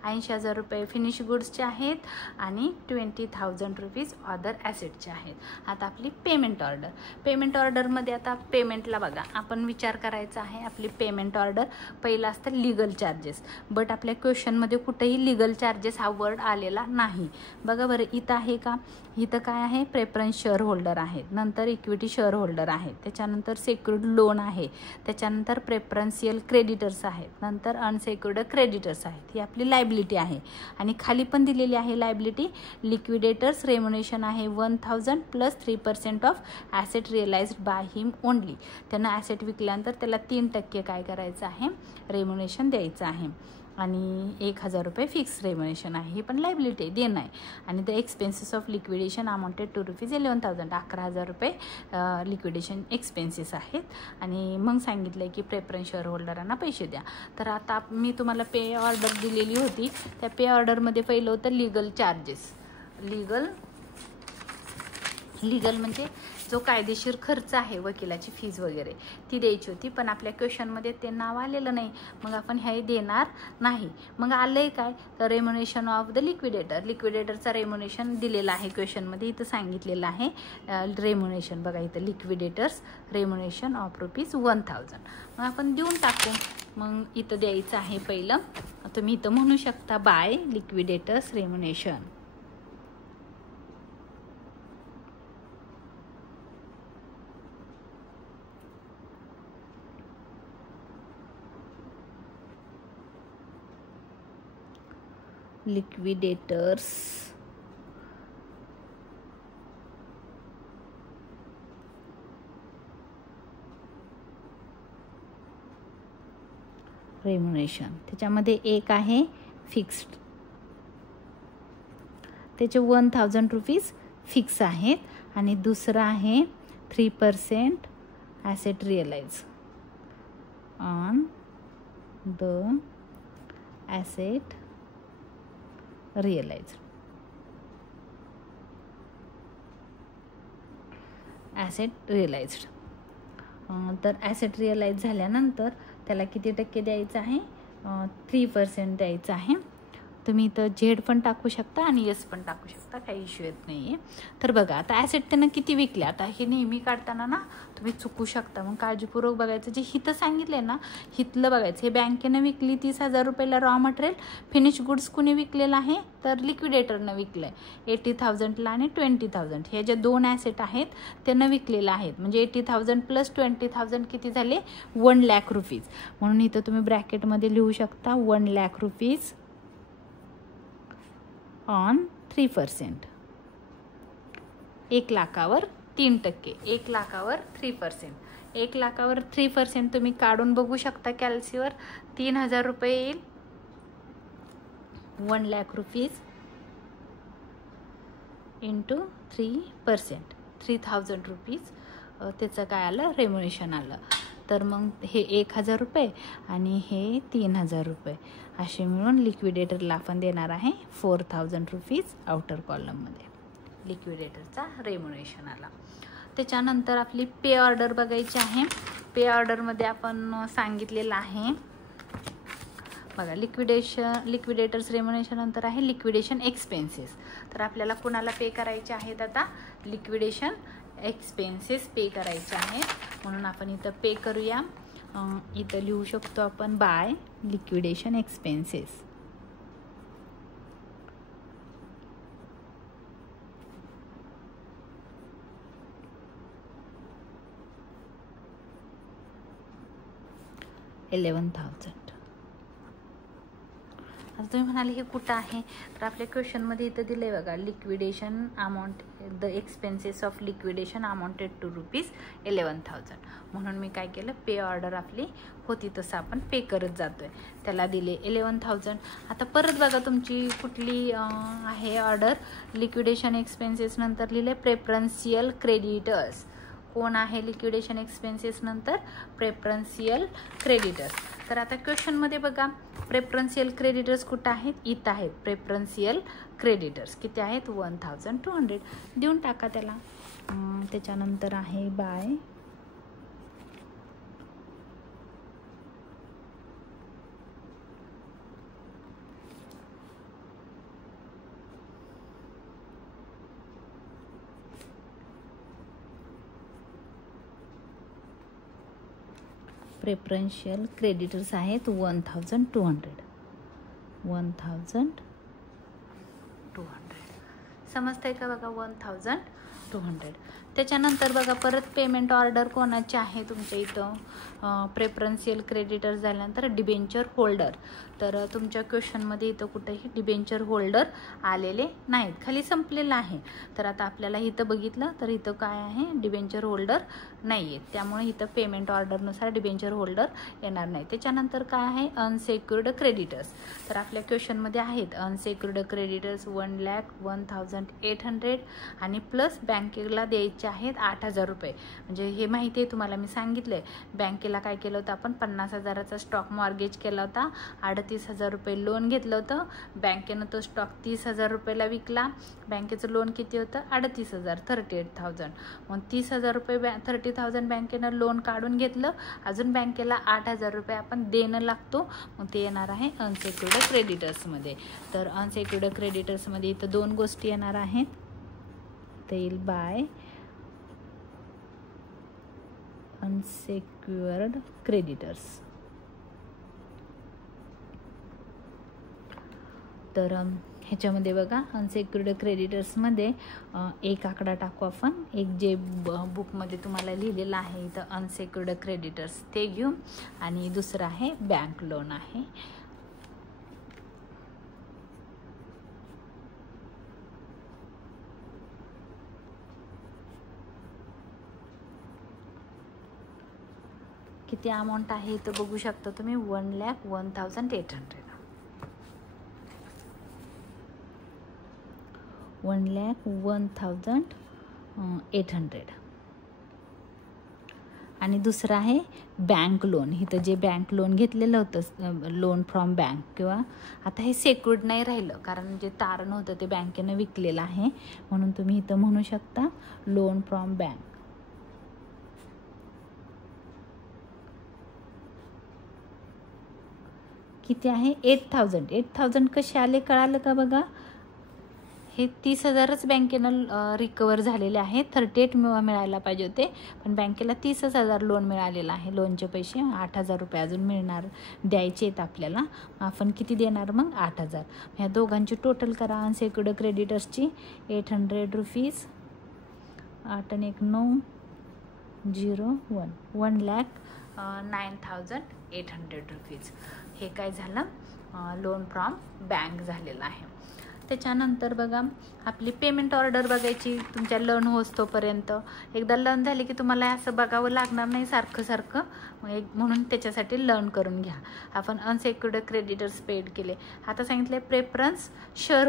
80,000 रुपये फिनिश गुड्सचे आहेत आणि 20,000 रुपीज अदर ॲसेटचे आहेत. आता आपली पेमेंट ऑर्डर. पेमेंट ऑर्डरमध्ये आता पेमेंटला बघा, आपण विचार करायचा आहे. आपली पेमेंट ऑर्डर पहिलं असतं लिगल चार्जेस, बट आपल्या क्वेश्चनमध्ये कुठेही लिगल चार्जेस हा वर्ड आलेला नाही. बघा बरं, इथं आहे का, इथं काय आहे, प्रेफरन्स शेअर होल्डर आहेत, नंतर इक्विटी शेअर होल्डर आहेत, त्याच्यानंतर सेक्युर्ड लोन आहे, त्याच्यानंतर प्रेफरन्शियल क्रेडिटर्स आहेत, नंतर अनसेक्युर्ड क्रेडिटर्स आहेत. ही आपली लायबिलिटी आहे. आणि खाली पण दिलेली आहे लायबिलिटी, लिक्विडेटर्स रेम्युनेशन आहे 1,000 plus 3% of asset realised by him only. त्यांना ॲसेट विकल्यानंतर त्याला 3% काय करायचं आहे, रेम्युनेशन द्यायचं आहे. आणि 1,000 रुपये फिक्स रेम्युनेशन आहे, ही पण लायबिलिटी देणं आहे. आणि the expenses of liquidation amounted to rupees 11,000. 11,000 रुपये लिक्विडेशन एक्सपेन्सेस आहेत. आणि मग सांगितलं आहे की प्रेफरन्स शेअर होल्डरांना पैसे द्या. तर आता मी तुम्हाला पे ऑर्डर दिलेली होती, त्या पे ऑर्डरमध्ये पहिलं होतं लिगल चार्जेस. लिगल म्हणजे जो कायदेशीर खर्च आहे, वकिलाची फीज वगैरे ती द्यायची होती, पण आपल्या क्वेश्चनमध्ये ते नाव आलेलं नाही, मग आपण हे देणार नाही. मग आलं आहे काय, तर रेम्युनेशन ऑफ द लिक्विडेटर. लिक्विडेटरचा रेम्युनेशन दिलेला आहे क्वेश्चनमध्ये, इथं सांगितलेलं आहे रेम्युनेशन. बघा इथं लिक्विडेटर्स रेम्युनेशन ऑफ रुपीज 1,000. मग आपण देऊन टाकू. मग इथं द्यायचं आहे पहिलं, तुम्ही इथं म्हणू शकता बाय लिक्विडेटर्स रेम्युनेशन. लिक्विडेटर्स रेम्युनेशन. त्याच्यामध्ये एक आहे फिक्स्ड, त्याचे 1,000 रुपीज फिक्स आहेत, आणि दुसरं आहे 3% asset realise on the asset realise. Asset realised. तर ॲसेट रिअलाइज झाल्यानंतर त्याला किती टक्के द्यायचं आहे, 3% द्यायचं आहे. तुम्ही इथं झेड पण टाकू शकता आणि यस पण टाकू शकता, काही इश्यू येत नाही आहे. तर बघा आता ॲसेट त्यानं किती विकले, आता हे नेहमी काढताना ना तुम्ही चुकू शकता, मग काळजीपूर्वक बघायचं. जे हिथं सांगितलं आहे ना, हिथलं बघायचं. हे बँकेनं विकली 30,000 रुपयाला रॉ मटेरियल. फिनिश गुड्स कुणी विकलेलं आहे, तर लिक्विडेटरनं विकलं आहे 80,000ला आणि 20,000. हे जे 2 ॲसेट आहेत त्यानं विकलेलं आहेत, म्हणजे 80,000 प्लस 20,000 किती झाले, 1,00,000 रुपीज. म्हणून इथं तुम्ही ब्रॅकेटमध्ये लिहू शकता 1,00,000 रुपीज ऑन 3%. 1,00,000वर 3%, 1,00,000वर 3%. 1 लाखावर 3% तुम्ही काढून बघू शकता. कॅल्सीवर 3,000 रुपये येईल. 1 लाख रुपीज इंटू 3%, 3,000 रुपीज त्याचं काय आलं, रेम्युनेशन आलं. तर मग हे 1,000 रुपये आणि हे 3,000 रुपये असे मिळून लिक्विडेटरला आपण देणार आहे 4,000 रुपीज आउटर कॉलममध्ये. लिक्विडेटरचा रेम्युनेशन आला. त्याच्यानंतर आपली पे ऑर्डर बघायची आहे. पे ऑर्डरमध्ये आपण सांगितलेलं आहे बघा, लिक्विडेटर्स रेम्युनेशन नंतर आहे लिक्विडेशन एक्सपेन्सेस. तर आपल्याला कुणाला पे करायचे आहेत, आता लिक्विडेशन एक्सपेन्सेस पे करायचे आहेत. म्हणून आपण इथं पे करूया. इथं लिहू शकतो आपण बाय लिक्विडेशन एक्सपेन्सेस. $11,000. आता तुम्ही म्हणाले हे कुठं आहे, तर आपल्या क्वेश्चनमध्ये इथं दिलं आहे बघा, liquidation amount, the expenses of liquidation amounted to ₹11,000. म्हणून मी काय केलं, पे ऑर्डर आपली होती तसं आपण पे करत जातोय. त्याला दिले 11,000. आता परत बघा तुमची कुठली आहे ऑर्डर, लिक्विडेशन एक्सपेन्सेस नंतर लिहिले प्रेफरन्शियल क्रेडिटर्स. कोण आहे लिक्विडेशन एक्सपेन्सेस नंतर, प्रेफरन्शियल क्रेडिटर्स. तर आता क्वेश्चनमध्ये बघा प्रेफरन्शियल क्रेडिटर्स कुठं आहेत, इथं आहेत प्रेफरन्शियल क्रेडिटर्स. किती आहेत, 1,200. देऊन टाका त्याला. त्याच्यानंतर आहे बाय प्रेफरन्शियल क्रेडिटर्स आहेत 1,200. 1,200 समजतंय का बघा, 1,200. त्याच्यानंतर बघा परत पेमेंट ऑर्डर कोणाची आहे तुमच्या इथं, प्रेफरन्शियल क्रेडिटर झाल्यानंतर डिबेंचर होल्डर. तर तुमच्या क्वेश्चनमध्ये इथं कुठेही डिबेंचर होल्डर आलेले नाहीत, खाली संपलेलं आहे. तर आता आपल्याला इथं बघितलं तर इथं काय आहे, डिबेंचर होल्डर नाही आहेत, त्यामुळे इथं पेमेंट ऑर्डरनुसार डिबेंचर होल्डर येणार नाही. त्याच्यानंतर काय आहे, अनसेक्युर्ड क्रेडिटर्स. तर आपल्या क्वेश्चनमध्ये आहेत अनसेक्युर्ड क्रेडिटर्स 1,01,800 आणि प्लस बँकेला द्यायचे आहेत 8,000 रुपये. म्हणजे हे माहिती आहे तुम्हाला, मी सांगितलंय बँकेला काय केलं होतं आपण, 50,000चा स्टॉक मॉर्गेज केला होता, 38,000 रुपये लोन घेतलं होतं. बँकेनं तो स्टॉक 30,000 रुपयाला विकला. बँकेचं लोन किती होतं, 38,000, 38,000. मग 30,000 रुपये 30,000 बँकेनं लोन काढून घेतलं. अजून बँकेला 8,000 रुपये आपण देणं लागतो. मग ते येणार आहे अनसेक्युर्ड क्रेडिटर्समध्ये. तर अनसेक्युर्ड क्रेडिटर्समध्ये इथं 2 गोष्टी येणार आहेत. ते येईल बाय अनसेक्युअर्ड क्रेडिटर्स. तर ह्याच्यामध्ये बघा अनसेक्युर्ड क्रेडिटर्समध्ये एक आकडा टाकू आपण, एक जे बुकमध्ये तुम्हाला लिहिलेलं आहे इथं अनसेक्युर्ड क्रेडिटर्स ते घेऊ, आणि दुसरं आहे बँक लोन आहे. किती अमाऊंट आहे इथं बघू शकता तुम्ही, 1,01,800. 1,01,800. आणि दुसरं आहे बँक लोन. इथं जे बँक लोन घेतलेलं होतं, लोन फ्रॉम बँक, किंवा आता हे सेक्युर्ड नाही राहिलं कारण जे तारण होतं ते बँकेनं विकलेलं आहे, म्हणून तुम्ही इथं म्हणू शकता लोन फ्रॉम बँक. किती आहे, 8,000. 8,000 कसे आले कळालं का बघा, हे 30,000च बँकेनं रिकवर झालेले आहेत. 38 मिळायला पाहिजे होते, पण बँकेला 30,000 लोन मिळालेलं आहे. लोनचे पैसे 8,000 रुपये अजून मिळणार, द्यायचे आहेत आपल्याला. आपण किती देणार मग, 8,000. ह्या दोघांची टोटल करा अनसेक्युर्ड क्रेडिटर्सची, 800 रुपीज, 8 आणि 1 9, 01, 1,09,800 रुपीज. हे काय झालं, लोन फ्रॉम बँक झालेलं आहे. त्याच्यानंतर बघा आपली पेमेंट ऑर्डर बघायची तुमच्या लर्न होतोपर्यंत. एकदा लर्न झाली की तुम्हाला असं बघावं लागणार नाही सारखं सारखं, म्हणून त्याच्यासाठी लर्न करून घ्या. आपण अनसेक्युर्ड क्रेडिटर्स पेड केले. आता सांगितले प्रेफरन्स शेअर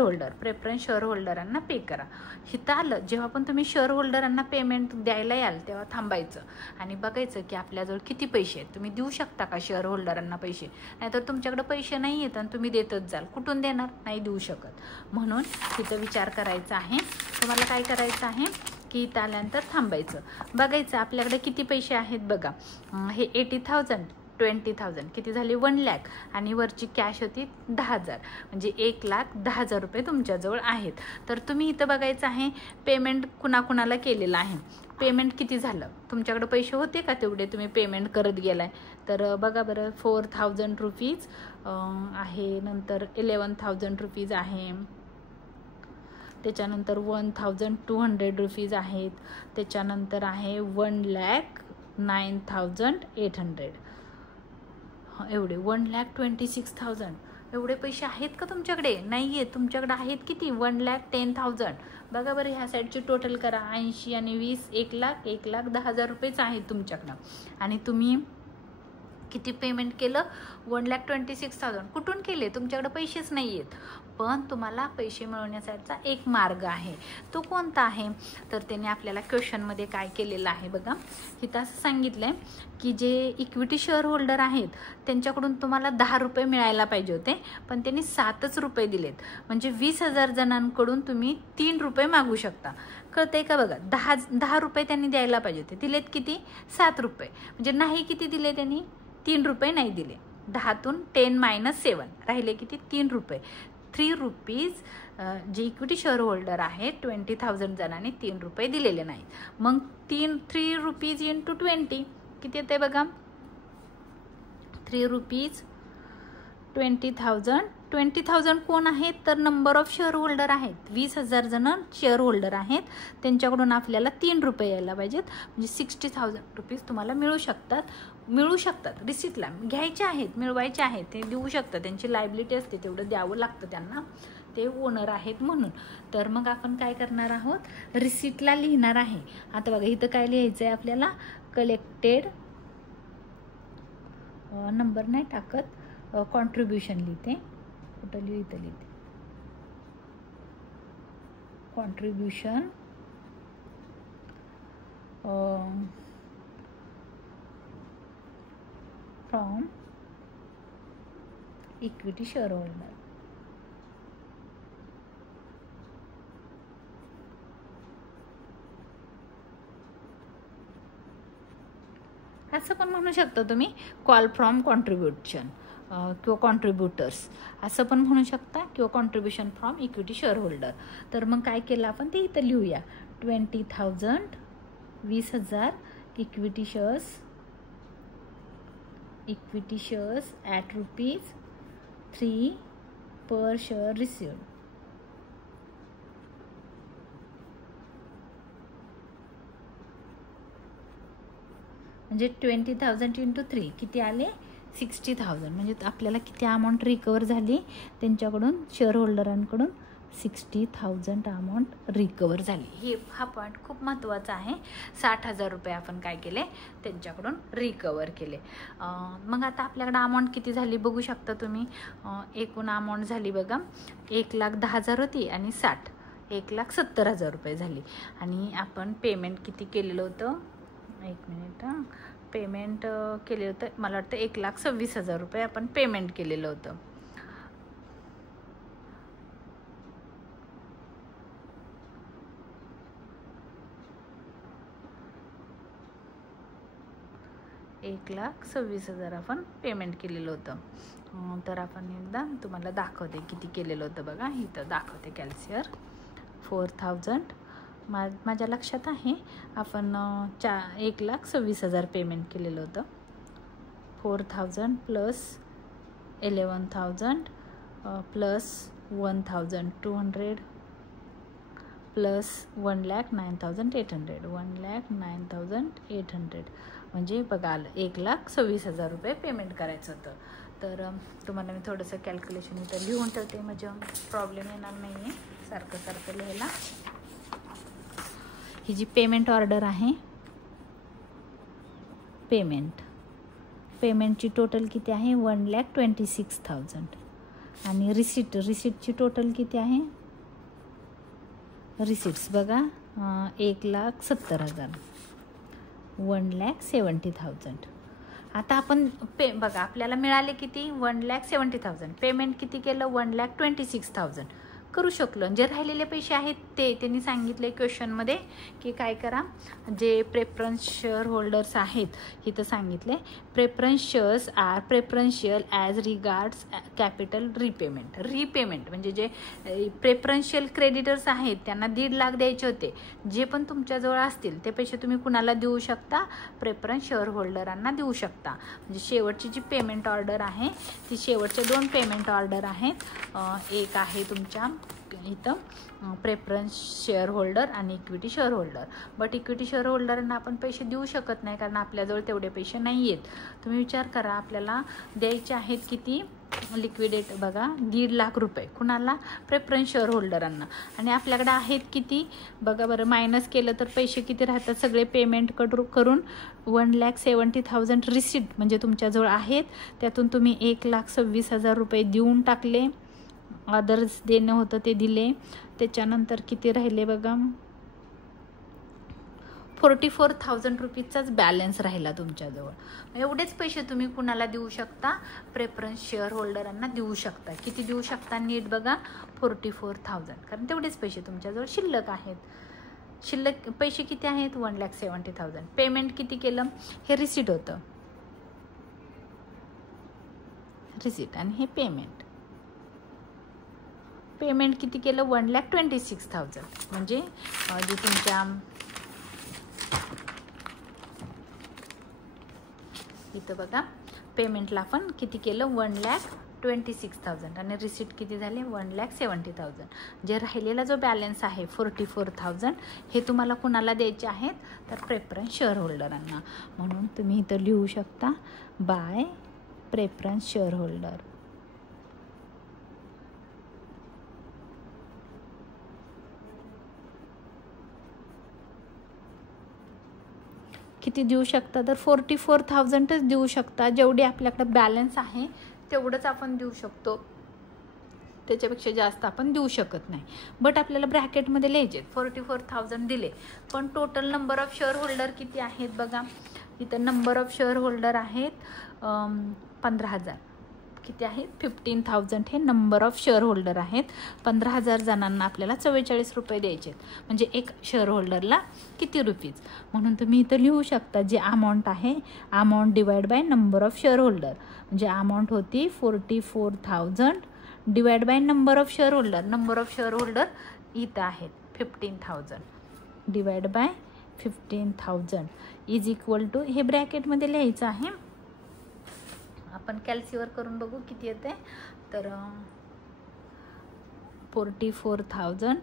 होल्डरांना पे करा. हिथं आलं जेव्हा पण तुम्ही शेअर होल्डरांना पेमेंट द्यायला याल तेव्हा थांबायचं आणि बघायचं की आपल्याजवळ किती पैसे आहेत. तुम्ही देऊ शकता का शेअर होल्डरांना पैसे? नाहीतर तुमच्याकडे पैसे नाही आहेत आणि तुम्ही देतच जाल, कुठून देणार? नाही देऊ शकत. म्हणून तिथं विचार करायचा आहे. तुम्हाला काय करायचं आहे की इथं आल्यानंतर थांबायचं, बघायचं आपल्याकडे किती पैसे आहेत. बघा हे 80,000 20,000 किती झाले 1 लाख आणि वरची कॅश होती 10,000 म्हणजे 1,10,000 रुपये तुमच्याजवळ आहेत. तर तुम्ही इथं बघायचं आहे पेमेंट कुणाकुणाला केलेलं आहे, पेमेंट किती झालं, तुमच्याकडे पैसे होते का तेवढे तुम्ही पेमेंट करत गेलाय. तर बघा बरं 4,000 रुपीज आहे, नंतर 11,000 रुपीज आहे, त्याच्यानंतर 1,200 रुपीज आहेत, त्याच्यानंतर आहे 1,09,800 एवढे 1,26,000 एवढे पैसे आहेत का तुमच्याकडे? नाही आहेत. तुमच्याकडे आहेत किती 1,10,000. बघा बरं ह्या साईडची टोटल करा 80 आणि 20 1,10,000 रुपयेच आहेत तुमच्याकडं आणि तुम्ही किती पेमेंट केलं 1,26,000. कुठून केले? तुमच्याकडे पैसेच नाही आहेत. पण तुम्हाला पैसे मिळवण्याचा एक मार्ग आहे. तो कोणता आहे? तर त्याने आपल्याला क्वेश्चनमध्ये काय केलेलं आहे बघा, इथं असं सांगितलं आहे की जे इक्विटी शेअर होल्डर आहेत त्यांच्याकडून तुम्हाला 10 रुपये मिळायला पाहिजे होते, पण त्यांनी 7च रुपये दिलेत. म्हणजे 20,000 जणांकडून तुम्ही 3 रुपये मागू शकता. कळतंय का? बघा 10 रुपये त्यांनी द्यायला पाहिजे होते, दिलेत किती 7 रुपये. म्हणजे नाही किती दिले त्यांनी 3 रुपये नाही दिले. 10तून 10 - 7 राहिले किती 3 रुपये. 3 रुपीज जे इक्विटी शेअर होल्डर आहेत 20,000 जणांनी 3 रुपये दिलेले नाहीत. मग 3 रुपीज इंटू 20 किती येते बघा 3 रुपीज 20,000 कोण आहेत? तर नंबर ऑफ शेअर होल्डर आहेत. 20,000 जण शेअर होल्डर आहेत, त्यांच्याकडून आपल्याला 3 रुपये यायला पाहिजेत. म्हणजे 60,000 रुपीज तुम्हाला मिळू शकतात. रिसिप्टला घ्यायचे आहेत, मिळवायचे आहेत, ते देऊ शकतात. त्यांची लायबिलिटी असते, तेवढं द्यावं लागतं त्यांना, ते ओनर आहेत म्हणून. तर मग आपण काय करणार आहोत रिसिप्टला लिहिणार आहे. आता बघा इथं काय लिहायचं आहे आपल्याला कलेक्टेड नंबर नाही टाकत, कॉन्ट्रीब्युशन लिहिते, कुठं लिहिते contribution from equity share holder. असं पण म्हणू शकता तुम्ही कॉल फ्रॉम कॉन्ट्रीब्युशन किंवा कॉन्ट्रीब्युटर्स असं पण म्हणू शकता, किंवा contribution from equity share holder. तर मग काय केलं आपण ते इथं लिहूया 20,000 20,000 equity shares at ₹3 per share received. म्हणजे 20,000 इंटू 3 किती आले 60,000. म्हणजे आपल्याला किती अमाऊंट रिकवर झाली त्यांच्याकडून शेअर होल्डरांकडून 60,000 अमाऊंट रिकवर झाली. हा पॉईंट खूप महत्त्वाचा आहे. 60,000 रुपये आपण काय केले त्यांच्याकडून रिकवर केले. मग आता आपल्याकडे अमाऊंट किती झाली बघू शकता तुम्ही. एकूण अमाऊंट झाली बघा 1,10,000 होती आणि 60 1,70,000 रुपये झाली. आणि आपण पेमेंट किती केलेलं होतं, एक मिनिट, पेमेंट केलेलं होतं मला वाटतं 1,26,000 रुपये आपण पेमेंट केलेलं होतं. $1,26,000 आपण पेमेंट केलेलं होतं. तर आपण एकदा तुम्हाला दाखवते किती केलेलं होतं बघा, इथं दाखवते कॅल्क्युलेटर. 4,000 माझ्या लक्षात आहे आपण 1,26,000 पेमेंट केलेलं होतं. 4,000 प्लस 11,000 प्लस 1,200 प्लस 1,09,800 1,09,800 म्हणजे बघा 1,26,000 रुपये पेमेंट करायचं होतं. तर तुम्हाला मी थोडंसं कॅल्क्युलेशन इथं लिहून ठेवते, म्हणजे प्रॉब्लेम येणार नाही आहे सारखं सारखं लिहायला. ही जी पेमेंट ऑर्डर आहे, पेमेंटची टोटल किती आहे 1,26,000 आणि रिसिप्टची टोटल किती आहे, रिसिप्ट्स बघा 1,70,000, 1,70,000. आता आपण बघा आपल्याला मिळाले किती 1,70,000, पेमेंट किती केलं 1,26,000 करू शकलो. जे राहिलेले पैसे आहेत ते त्यांनी सांगितले क्वेश्चनमध्ये की काय करा, जे प्रेफरन्स शेअर होल्डर्स आहेत इथं सांगितले preference shares are preferential as regards capital repayment म्हणजे जे प्रेफरन्शियल क्रेडिटर्स आहेत त्यांना 1.5 लाख द्यायचे होते. जे पण तुमच्याजवळ असतील ते पैसे तुम्ही कुणाला देऊ शकता, प्रेफरन्स शेअर होल्डरांना देऊ शकता. म्हणजे शेवटची जी पेमेंट ऑर्डर आहे ती शेवटचे 2 पेमेंट ऑर्डर आहेत. एक आहे तुमच्या इथं प्रेफरन्स शेअर होल्डर आणि equity share holder. But equity share होल्डरांना आपण पैसे देऊ शकत नाही कारण आपल्याजवळ तेवढे पैसे नाही आहेत. तुम्ही विचार करा आपल्याला द्यायचे आहेत किती लिक्विडेट बघा 1.5 लाख रुपये कुणाला, प्रेफरन्स शेअर होल्डरांना. आणि आपल्याकडे आहेत किती बघा बरं, मायनस केलं तर पैसे किती राहतात सगळे पेमेंट करून 1,70,000 रिसिप्ट म्हणजे तुमच्याजवळ आहेत. त्यातून तुम्ही 1,26,000 रुपये देऊन टाकले, अदर्स देणं होतं ते दिले. त्याच्यानंतर किती राहिले बघा 44,000 रुपीजचाच बॅलन्स राहिला तुमच्याजवळ. एवढेच पैसे तुम्ही कुणाला देऊ शकता, प्रेफरन्स शेअर होल्डरांना देऊ शकता. किती देऊ शकता नीट बघा 44,000, कारण तेवढेच पैसे तुमच्याजवळ शिल्लक आहेत. शिल्लक पैसे किती आहेत 1,70,000. पेमेंट किती केलं, हे रिसीट होतं, रिसीट आणि हे पेमेंट किती केलं 1,26,000. म्हणजे जे तुमच्या इथं बघा पेमेंटला पण किती केलं 1,26,000 आणि रिसीट किती झाले 1,70,000. जे राहिलेला जो बॅलन्स आहे 44,000 हे तुम्हाला कुणाला द्यायचे आहेत, तर प्रेफरन्स शेअर होल्डरांना. म्हणून तुम्ही इथं लिहू शकता बाय प्रेफरन्स शेअर होल्डर. किती देऊ शकता, तर 44,000च देऊ शकता. जेवढी आपल्याकडे बॅलन्स आहे तेवढंच आपण देऊ शकतो, त्याच्यापेक्षा जास्त आपण देऊ शकत नाही. बट आपल्याला ब्रॅकेटमध्ये लिहायचे 44,000 दिले, पण total number of share holder किती आहेत बघा. इथं नंबर ऑफ शेअर होल्डर आहेत 15,000. किती आहेत 15,000 हे नंबर ऑफ शेअर होल्डर आहेत. 15,000 जणांना आपल्याला 44 रुपये द्यायचे आहेत. म्हणजे एक शेअर होल्डरला किती रुपीज. म्हणून तुम्ही इथं लिहू शकता जे अमाऊंट आहे amount divide by number of share holder. म्हणजे अमाऊंट होती 44,000 divide by number of share holder. Number of share holder इथं आहेत 15,000 divide by 15,000 is equal to, हे ब्रॅकेटमध्ये लिहायचं आहे. आपण कॅल्सीवर करून बघू किती येते. तर 44,000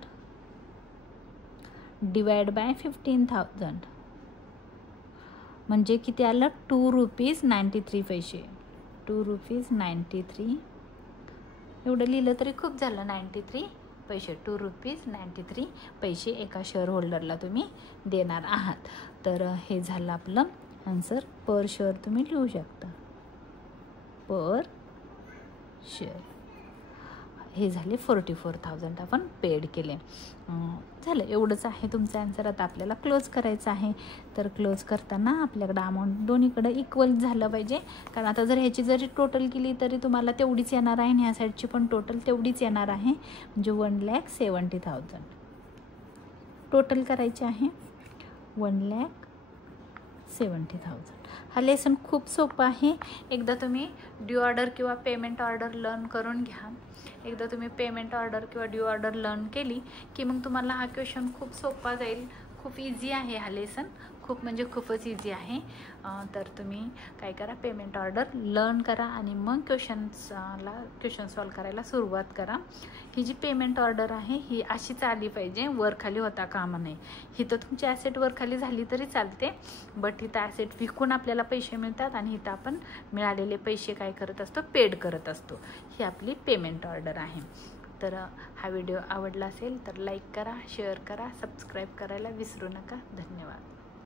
डिवाइड बाय 15,000 म्हणजे किती आलं 2 रुपीज 93 पैसे. 2 रुपीज 93 एवढं लिहिलं तरी खूप झालं 93 पैसे. 2 रुपीज 93 पैसे एका शेअर होल्डरला तुम्ही देणार आहात. तर हे झालं आपलं आन्सर. पर शेअर तुम्ही लिहू शकता पर शेअर. हे झाले 44,000 आपण पेड केले. झालं एवढंच आहे तुमचं आन्सर. आता आपल्याला क्लोज करायचं आहे. तर क्लोज करताना आपल्याकडं अमाऊंट दोन्हीकडं इक्वल झालं पाहिजे, कारण आता जर ह्याची जरी टोटल केली तरी तुम्हाला तेवढीच येणार आहे आणि ह्या साईडची पण टोटल तेवढीच येणार आहे. म्हणजे 1,70,000 टोटल करायचे आहे 1,70,000. हा लेसन खूप सोपा आहे. एकदा तुम्ही ड्यू ऑर्डर किंवा पेमेंट ऑर्डर लर्न करून घ्या. एकदा तुम्ही पेमेंट ऑर्डर किंवा ड्यू ऑर्डर लर्न केली की मग तुम्हाला हा क्वेश्चन खूप सोपा जाईल. खूप इझी आहे हा लेसन. खूप म्हणजे खूपच इझी आहे. तर तुम्ही काय करा, पेमेंट ऑर्डर लर्न करा आणि मग क्वेश्चन सॉल्व करायला सुरुवात करा. ही जी पेमेंट ऑर्डर आहे ही अशीच आली पाहिजे, वर खाली होता कामा नये. ही तर तुमची ॲसेट वर खाली झाली तरी चालते, बट इथं ॲसेट विकून आपल्याला पैसे मिळतात आणि इथं आपण मिळालेले पैसे काय करत असतो, पेड करत असतो. ही आपली पेमेंट ऑर्डर आहे. तर हा व्हिडिओ आवडला असेल तर लाईक करा, शेअर करा, सबस्क्राईब करायला विसरू नका. धन्यवाद.